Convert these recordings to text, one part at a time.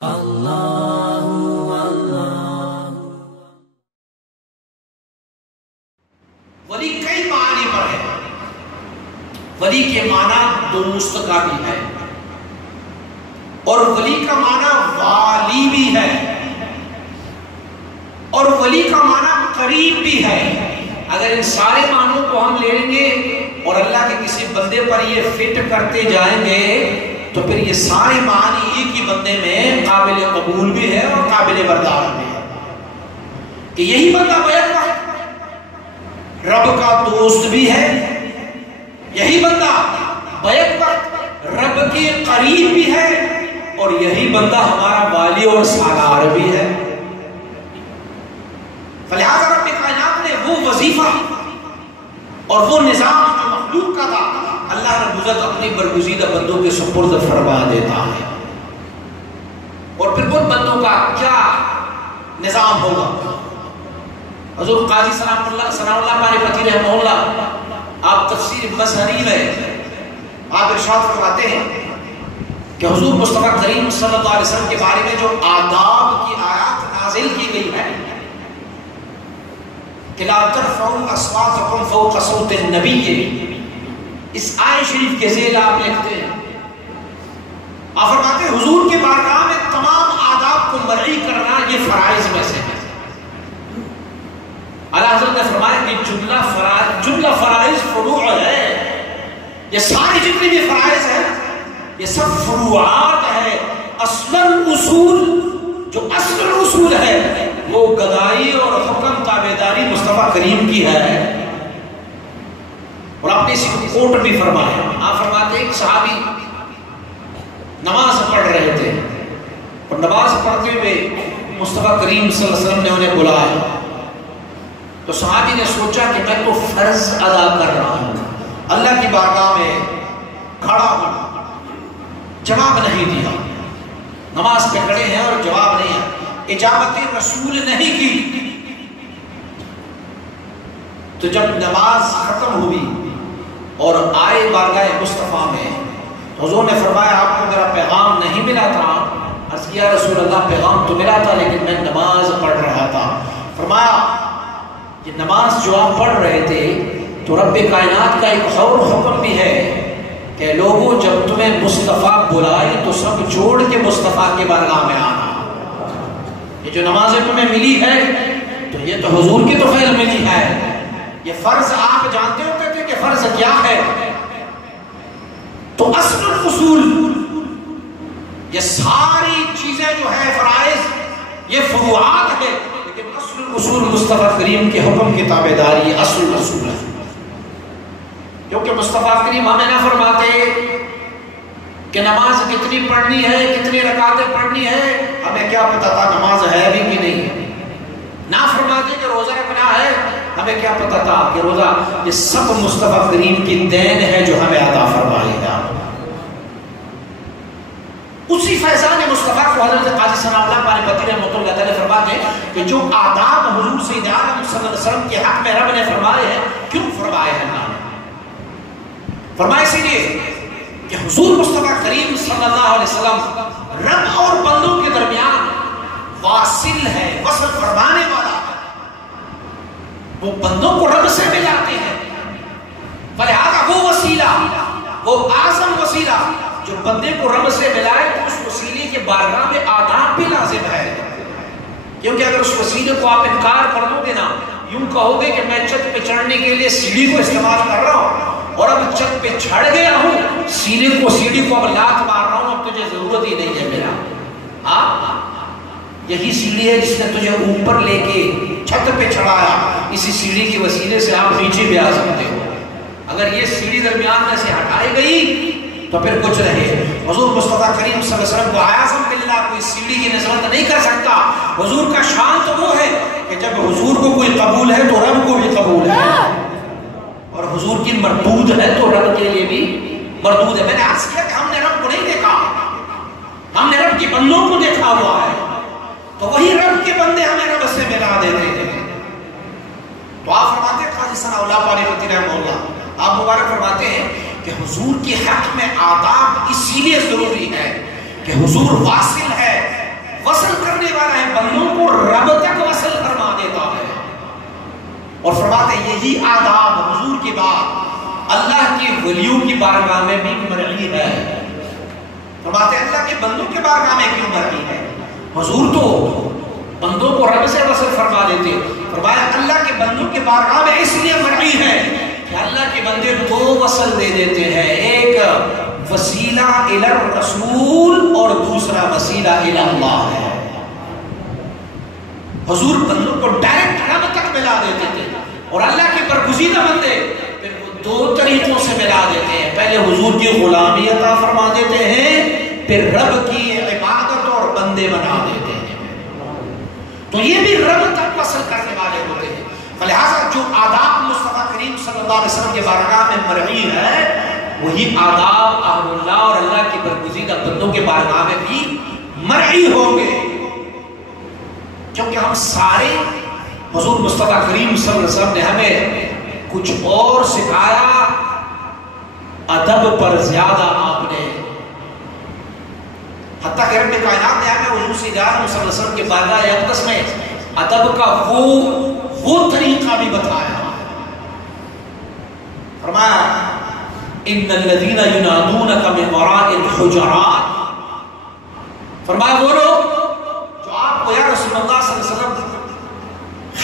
ولی کئی معنی پر ہے. ولی کے معنی دوست کا بھی ہے اور ولی کا معنی والی بھی ہے اور ولی کا معنی قریب بھی ہے. اگر ان سارے معنوں کو ہم لے لیں گے اور اللہ کے کسی بندے پر یہ فٹ کرتے جائیں گے تو پھر یہ سارے معنی ایک ہی بندے میں قابل قبول بھی ہے اور قابل برداشت بھی ہے کہ یہی بندہ بیعت کا رب کا دوست بھی ہے, یہی بندہ بیعت کا رب کے قریب بھی ہے اور یہی بندہ ہمارا والی اور سالار بھی ہے. فلہذا رب کائنات نے وہ وظیفہ اور وہ نظام جو مخلوق کا تھا اللہ رب العزت اپنی برگزیدہ بندوں کے سپرد فرما دیتا ہے. اور پھر ان بندوں کا کیا نظام ہوگا؟ حضور قاضی سلام اللہ پانیپتی رحمہ اللہ آپ تفسیر مظہری میں آپ ارشاد فرماتے ہیں کہ حضور مصطفیٰ کریم صلی اللہ علیہ وسلم کے بارے میں جو آداب کی آیات نازل کی گئی ہے کہ لا ترفعوا اصواتکم فوق صوت النبی, اس آیت شریف کے ذیل آپ لکھتے ہیں, آپ فرماتے ہیں حضور کے بارگاہ میں تمام آداب کو مرعی کرنا یہ فرائض میں سے ہے. اللہ حضرت نے فرمایا کہ جملہ فرائض فروع ہے, یہ ساری جتنی بھی فرائض ہیں یہ سب فروعات ہے. اصل اصول جو اصل اصول ہے وہ گدائی اور حکم تابعداری مصطفیٰ کریم کی ہے. اور آپ نے اسی کو کوٹ بھی فرمایا. آپ فرماتے ہیں کہ صحابی نماز پڑھ رہے تھے اور نماز پڑھتے ہوئے مصطفیٰ کریم صلی اللہ علیہ وسلم نے انہیں بلایا تو صحابی نے سوچا کہ میں تو فرض ادا کر رہا ہوں, اللہ کی بارگاہ میں کھڑا ہوں, جواب نہیں دیا, نماز پہ کھڑے ہیں اور جواب نہیں ہے, اجابت رسول نہیں کی. تو جب نماز ختم ہوئی اور آئے بارگاہ مصطفیٰ میں حضور نے فرمایا آپ کو میرا پیغام نہیں ملا تھا؟ عرض کیا رسول اللہ پیغام تو ملا تھا لیکن میں نماز پڑھ رہا تھا. فرمایا یہ نماز جو آپ پڑھ رہے تھے تو رب کائنات کا ایک اور حکم بھی ہے کہ لوگوں جب تمہیں مصطفیٰ بلائے تو سب چھوڑ کے مصطفیٰ کے بارگاہ میں آنا. یہ جو نمازیں تمہیں ملی ہے تو یہ تو حضور کی تو فعل ملی ہے. یہ فرض آپ جانتے ہوتے تھے کہ فرض کیا ہے؟ تو اصل اصول یہ ساری چیزیں جو ہے فرائض یہ فروعات ہے, لیکن اصل اصول مصطفیٰ کریم کے حکم کی تابعداری اصل اصول ہے. کیونکہ مصطفیٰ کریم ہمیں نہ فرماتے کہ نماز کتنی پڑھنی ہے, کتنی رکعتیں پڑھنی ہے, ہمیں کیا پتا تھا نماز ہے بھی کہ نہیں. نہ فرماتے کہ روزہ رکھنا ہے, ہمیں کیا پتا تھا کہ روزہ. یہ سب مصطفیٰ کریم کی دین ہے جو ہمیں عطا فرمائی ہے. اسی فیضان مصطفیٰ کو حضرت قاضی ثناء اللہ پانیپتی رحمۃ اللہ تعالی فرماتے ہیں کہ جو آداب حضور سید عالم صلی اللہ علیہ وسلم کے حق میں رب نے فرمائے ہیں, کیوں فرمائے ہیں؟ فرمائے اسی لیے کہ حضور مصطفیٰ کریم صلی اللہ علیہ وسلم رب اور بندوں کے درمیان واصل ہے, وصل فرمانے والا ہے. وہ بندوں کو رب سے ملاتے ہیں, فلہذا وہ وسیلہ, وہ اعظم وسیلہ جو بندے کو رب سے ملائے تو اس وسیلے کے بارگاہ میں آداب بھی لازم ہے. کیونکہ اگر اس وسیلے کو آپ انکار کر دو گے نا, یوں کہو گے کہ میں چھت پہ چڑھنے کے لیے سیڑھی کو استعمال کر رہا ہوں اور اب چھت پہ چڑھ گیا ہوں, سیڑھی کو اب لات مار رہا ہوں, اب تجھے ضرورت ہی نہیں ہے میرا. یہی سیڑھی ہے جس نے تجھے اوپر لے کے چھت پہ چڑھایا, اسی سیڑھی کے وسیلے سے آپ نیچے بھی آ سکتے ہو. اگر یہ سیڑھی درمیان میں سے ہٹائی گئی تو پھر کچھ رہے. حضور مصطفیٰ کریم صلی اللہ علیہ وسلم کو اعظم باللہ کوئی سیڑھی کی نسبت نہیں کر سکتا. حضور کا شان تو وہ ہے کہ جب حضور کو کوئی قبول ہے تو رب کو بھی قبول ہے, اور حضور کی مردود ہے تو رب کے لیے بھی مردود ہے. میں نے عرض کیا کہ ہم نے رب کو نہیں دیکھا, ہم نے رب کے بندوں کو دیکھا ہوا ہے, تو وہی رب کے بندے ہمیں رب سے ملا دیتے ہیں. تو آپ فرماتے ہیں قاضی ثناء اللہ پانیپتی رحمہ اللہ, آپ مبارک فرماتے ہیں کہ حضور کی حق میں آداب اسی لیے ضروری ہے کہ حضور واصل ہے, اور فرماتے ہیں یہی آداب حضور کی بات اللہ کی ولیوں کی بارگاہ میں بھی مرعی ہے. فرماتے ہیں اللہ کے بندوں کے بارگاہ میں کیوں مرعی ہے؟ حضور تو بندوں کو رب سے وصل فرما دیتے. فرمایا اللہ کے بندوں کے بارگاہ میں اس لیے مرعی ہے کہ اللہ کے بندے دو وصل دے دیتے ہیں، ایک وسیلہ الی الرسول اور دوسرا وسیلہ الی اللہ ہے. حضور بندوں کو ڈائریکٹ رب تک ملا دیتے تھے اور اللہ کے برگزیدہ بندے پھر وہ دو طریقوں سے ملا دیتے ہیں. پہلے حضور کی غلامی عطا فرما دیتے ہیں، پھر رب کی عبادت اور بندے بنا دیتے ہیں. تو یہ بھی رب تک وصل کرنے والے ہوتے ہیں. فلہذا جو آداب مصطفیٰ کریم صلی اللہ علیہ وسلم کے بارگاہ میں مرعی ہے وہی آداب اہل اللہ اور اللہ کے برگزیدہ بندوں کے بارگاہ میں بھی مرعی ہوں گے، کیونکہ ہم سارے حضور مصطفیٰ کریم صلی اللہ علیہ وسلم نے ہمیں کچھ اور سکھایا، ادب پر زیادہ آپ نے، حتیٰ کہ رب کائنات نے ہمیں حضور صلی اللہ علیہ وسلم کے بارگاہ اقدس میں ادب کا وہ طریقہ بھی بتایا. فرمایا ان الذین ینادونک من وراء الحجرات، فرمایا وہ لوگ جو آپ کو یا رسول اللہ صلی اللہ علیہ وسلم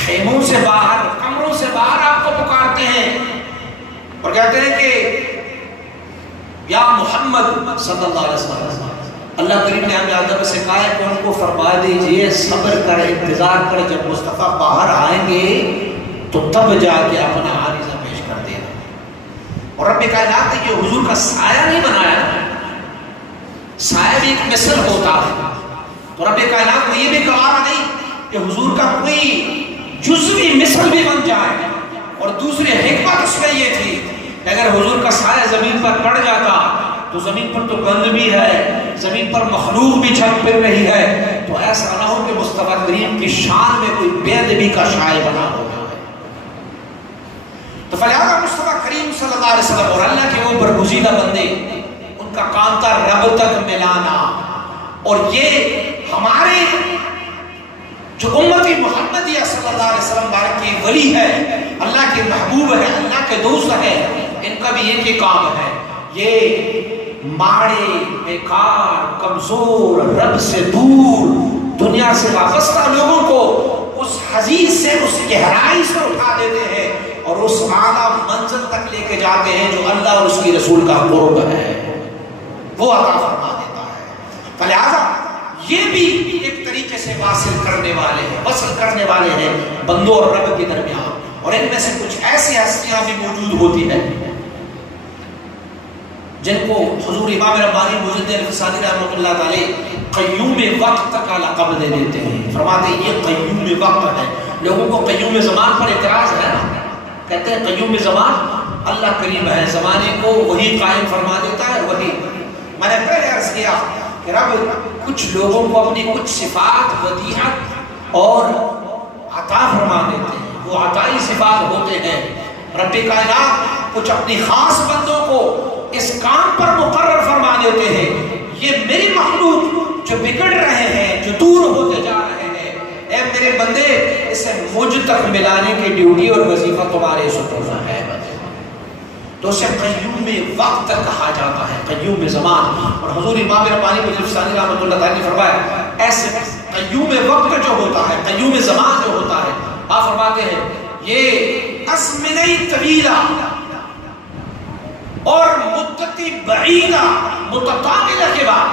خیموں سے باہر، کمروں سے باہر آپ کو پکارتے ہیں اور کہتے ہیں کہ یا محمد صلی اللہ علیہ وسلم. اللہ کریم نے ہمیں ادب سے کہا ہے کہ ان کو فرما دیجئے صبر کر، انتظار کر، جب مصطفیٰ باہر آئیں گے تو تب جا کے اپنا عارضہ پیش کر دینا. اور رب کائنات نے یہ حضور کا سایہ نہیں بنایا، سایہ بھی ایک مثل ہوتا ہے، تو رب کائنات نے یہ بھی گوارا نہیں کہ حضور کا کوئی جزوی مثل بھی بن جائے. اور دوسری حکمت اس میں یہ تھی کہ اگر حضور کا سایہ زمین پر پڑ جاتا تو زمین پر تو گند بھی ہے، زمین پر مخلوق بھی چھت پھر رہی ہے، تو ایسا نہ ہو کہ مصطفیٰ کریم کی شان میں کوئی بے ادبی کا شائع بنا ہو جائے. تو فلہذا مصطفیٰ کریم صلی اللہ علیہ وسلم اور اللہ کے وہ برگزیدہ بندے، ان کا کام تھا رب تک ملانا. اور یہ ہمارے جو امتی محمدیہ صلی اللہ علیہ وسلم بارک کی ولی ہے، اللہ کے محبوب ہے، اللہ کے دوست ہے، ان کا بھی ایک ہی کام ہے، یہ ماڑے، بیکار، کمزور، رب سے دور، دنیا سے وابستہ لوگوں کو اس حدیث سے، اس گہرائی سے اٹھا دیتے ہیں اور اس اعلیٰ منزل تک لے کے جاتے ہیں جو اللہ اور اس کی رسول کا قرب ہے، وہ عطا فرما دیتا ہے. فلہذا یہ بھی ایک طریقے سے واصل کرنے والے ہیں، وصل کرنے والے ہیں بندوں اور رب کے درمیان. اور ان میں سے کچھ ایسی ہستیاں بھی موجود ہوتی ہیں جن کو حضور امام ربانی مجدد الفسانی رحمۃ اللہ تعالی قیوم وقت کا لقب دے دیتے ہیں. فرماتے ہیں یہ قیوم وقت ہے. لوگوں کو قیوم زمان پر اعتراض ہے نا، کہتے ہیں قیوم زمان اللہ کریم ہے، زمانے کو وہی قائم فرما دیتا ہے. وہی میں نے پہلے عرض کیا کہ رب کچھ لوگوں کو اپنی کچھ صفات ودیعت اور عطا فرما دیتے ہیں، وہ عطائی صفات ہوتے ہیں. رب کائنات کچھ اپنی خاص بندوں کو اس کام پر مقرر فرما دیتے ہیں. یہ میری مخلوق جو بگڑ رہے ہیں، جو دور ہوتے جا رہے ہیں، اے میرے بندے اسے مجھ تک ملانے کی ڈیوٹی اور وظیفہ تمہارے سپرد ہے. تو اسے قیوم وقت کہا جاتا ہے، قیوم زمان. اور حضور امام ربانی مجدد الفسانی رحمۃ اللہ تعالی نے فرمایا ایسے قیوم وقت جو ہوتا ہے، قیوم زمان جو ہوتا ہے، آپ فرماتے ہیں یہ ازمنہ طویلہ اور مدتی بعیدہ متطاولہ کے بعد،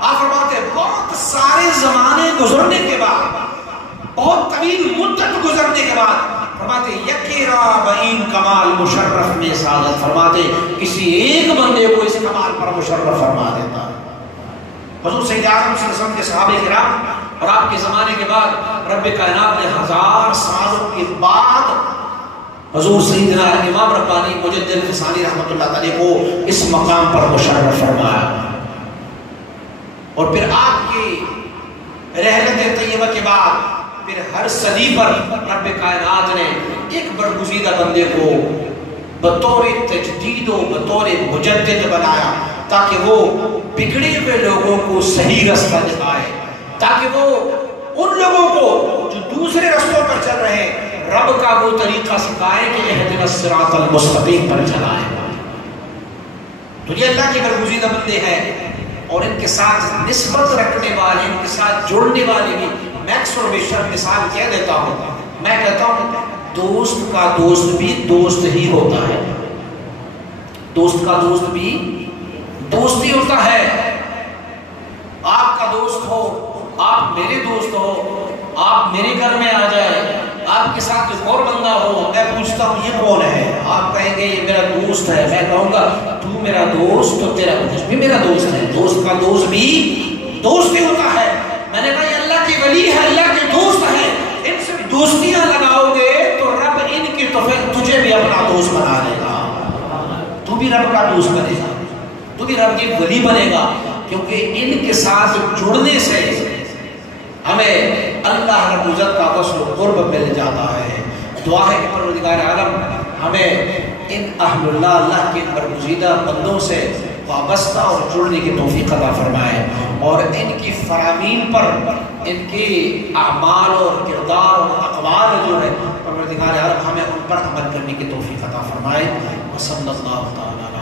آپ فرماتے ہیں بہت سارے زمانے گزرنے کے بعد، بہت طویل مدت گزرنے کے بعد، فرماتے یکیرا بعین کمال مشرف میں سعادت، فرماتے کسی ایک بندے کو اس کمال پر مشرف فرما دیتا ہے. حضور سید اعظم صلی اللہ علیہ وسلم کے صحابہ کرام اور آپ کے زمانے کے بعد رب کائنات نے 1000 سالوں کے بعد حضور سیدنا امام ربانی مجدد الفسانی رحمۃ اللہ تعالی کو اس مقام پر مشرف فرمایا. اور پھر آپ کی رحلت طیبہ کے بعد پھر ہر صدی پر رب کائنات نے ایک برگزیدہ بندے کو بطور تجدید و بطور مجدد بنایا تاکہ وہ بگڑے ہوئے لوگوں کو صحیح رستہ دکھائے، تاکہ وہ ان لوگوں کو جو دوسرے رستوں پر چل رہے ہیں رب کا کا وہ طریقہ سکھائے کہ اہدنا الصراط المستقیم پر چلائے. تو یہ اللہ کے برگزیدہ بندے ہیں اور ان کے ساتھ نسبت رکھنے والے، ان کے ساتھ جوڑنے والے بھی. میں اکثر و بیشتر مثال کہہ دیتا ہوں، میں کہتا ہوں دوست کا دوست بھی دوست ہی ہوتا ہے. دوست کا دوست بھی دوست ہی ہوتا ہے. آپ کا دوست ہو، آپ میرے دوست ہو، آپ میرے گھر میں آ جائے، آپ کے ساتھ ایک اور بندہ ہو، میں پوچھتا ہوں یہ کون ہے، آپ کہیں گے یہ میرا دوست ہے، میں کہوں گا تو میرا دوست تو تیرا دوست بھی میرا دوست ہے. دوست کا دوست بھی دوست ہی ہوتا ہے. میں نے کہا یہ اللہ کے ولی ہے، اللہ کے دوست ہے، ان سے دوستیاں لگاؤ گے تو رب ان کی تو پھر تجھے بھی اپنا دوست بنا لے گا. تو بھی رب کا دوست بنے گا، تو بھی رب کی ولی بنے گا. کیونکہ ان کے ساتھ جڑنے سے ہمیں اللہ رب العزت کا وصل و قرب مل جاتا ہے. دعا ہے کہ پروردگار عالم ہمیں ان اہل اللہ، اللہ کے برگزیدہ بندوں سے وابستہ اور جڑنے کی توفیق عطا فرمائے، اور ان کی فرامین پر، ان کی اعمال اور کردار اور اقوال جو ہے پروردگار عالم ہمیں ان پر عمل کرنے کی توفیق عطا فرمائے. وصلی اللہ تعالی